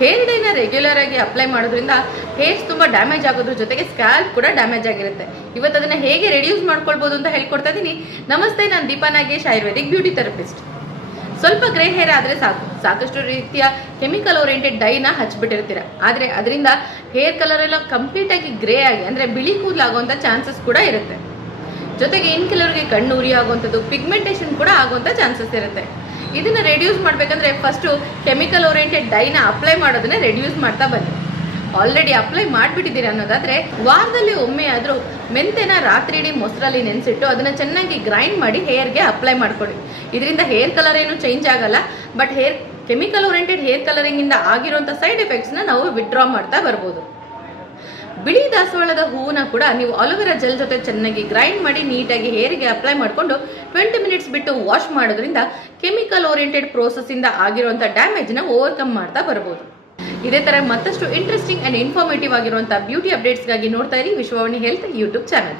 Hair ಡೈನ regular ಆಗಿ apply ಮಾಡೋದ್ರಿಂದ hairs ತುಂಬ ಡ್ಯಾಮೇಜ್ ಆಗೋದ್ರ ಜೊತೆಗೆ ಸ್ಕ್ಯಾಲ್ಪ್ ಕೂಡ ಡ್ಯಾಮೇಜ್ ಆಗಿರುತ್ತೆ. ಇವತ್ತು ಅದನ್ನ ಹೇಗೆ ರೆಡ್ಯೂಸ್ ಮಾಡ್ಕೊಳ್ಬೋದು ಅಂತ ಹೇಳ್ಕೊಡ್ತಾ ಇದ್ದೀನಿ. ನಮಸ್ತೆ, ನಾನು ದೀಪಾ ನಾಗೇಶ್, ಆಯುರ್ವೇದಿಕ್ ಬ್ಯೂಟಿ ಥೆರಪಿಸ್ಟ್. ಸ್ವಲ್ಪ ಗ್ರೇ ಹೇರ್ ಆದರೆ ಸಾಕಷ್ಟು ರೀತಿಯ ಕೆಮಿಕಲ್ ಓರಿಯೆಂಟೆಡ್ ಡೈನ ಹಚ್ಬಿಟ್ಟಿರ್ತೀರ. ಆದರೆ ಅದರಿಂದ ಹೇರ್ ಕಲರ್ ಎಲ್ಲ ಕಂಪ್ಲೀಟ್ ಆಗಿ ಗ್ರೇ ಆಗಿ ಅಂದರೆ ಬಿಳಿ ಕೂದಲಾಗುವಂಥ ಚಾನ್ಸಸ್ ಕೂಡ ಇರುತ್ತೆ. ಜೊತೆಗೆ ಇನ್ ಕೆಲವರಿಗೆ ಕಣ್ಣು ಉರಿ ಆಗುವಂಥದ್ದು, ಪಿಗ್ಮೆಂಟೇಷನ್ ಕೂಡ ಆಗುವಂಥ ಚಾನ್ಸಸ್ ಇರುತ್ತೆ. ಇದನ್ನ ರೆಡ್ಯೂಸ್ ಮಾಡಬೇಕಂದ್ರೆ ಫಸ್ಟು ಕೆಮಿಕಲ್ ಓರಿಯೆಂಟೆಡ್ ಡೈನ ಅಪ್ಲೈ ಮಾಡೋದನ್ನ ರೆಡ್ಯೂಸ್ ಮಾಡ್ತಾ ಬನ್ನಿ. ಆಲ್ರೆಡಿ ಅಪ್ಲೈ ಮಾಡಿಬಿಟ್ಟಿದ್ದೀರಿ ಅನ್ನೋದಾದ್ರೆ ವಾರದಲ್ಲಿ ಒಮ್ಮೆ ಆದರೂ ಮೆಂತೆನ ರಾತ್ರಿ ಇಡೀ ಮೊಸರಲ್ಲಿ ನೆನೆಸಿಟ್ಟು ಅದನ್ನ ಚೆನ್ನಾಗಿ ಗ್ರೈಂಡ್ ಮಾಡಿ ಹೇರ್ಗೆ ಅಪ್ಲೈ ಮಾಡ್ಕೊಳ್ಳಿ. ಇದರಿಂದ ಹೇರ್ ಕಲರ್ ಏನು ಚೇಂಜ್ ಆಗಲ್ಲ, but chemical oriented hair colouring ಇಂದ ಆಗಿರುವಂಥ ಸೈಡ್ ಎಫೆಕ್ಟ್ಸ್ನ ನಾವು ವಿಡ್ರಾ ಮಾಡ್ತಾ ಬರ್ಬೋದು. ಬಿಳಿ ದಾಸವಾಳದ ಹೂವನ್ನ ಕೂಡ ನೀವು ಅಲೋವೆರಾ ಜೆಲ್ ಜೊತೆ ಚೆನ್ನಾಗಿ ಗ್ರೈಂಡ್ ಮಾಡಿ ನೀಟಾಗಿ ಹೇರಿಗೆ ಅಪ್ಲೈ ಮಾಡಿಕೊಂಡು 20 ಮಿನಿಟ್ಸ್ ಬಿಟ್ಟು ವಾಶ್ ಮಾಡೋದ್ರಿಂದ ಕೆಮಿಕಲ್ ಓರಿಯೆಂಟೆಡ್ ಪ್ರೋಸೆಸ್ ಇಂದ ಆಗಿರುವಂಥ ಡ್ಯಾಮೇಜ್ನ ಓವರ್ಕಮ್ ಮಾಡ್ತಾ ಬರ್ಬೋದು. ಇದೇ ತರ ಮತ್ತಷ್ಟು ಇಂಟ್ರೆಸ್ಟಿಂಗ್ ಅಂಡ್ ಇನ್ಫಾರ್ಮೇಟಿವ್ ಆಗಿರುವಂತಹ ಬ್ಯೂಟಿ ಅಪ್ಡೇಟ್ಸ್ಗಾಗಿ ನೋಡ್ತಾ ಇರಿ ವಿಶ್ವವಾಣಿ ಹೆಲ್ತ್ ಯೂಟ್ಯೂಬ್ ಚಾನಲ್.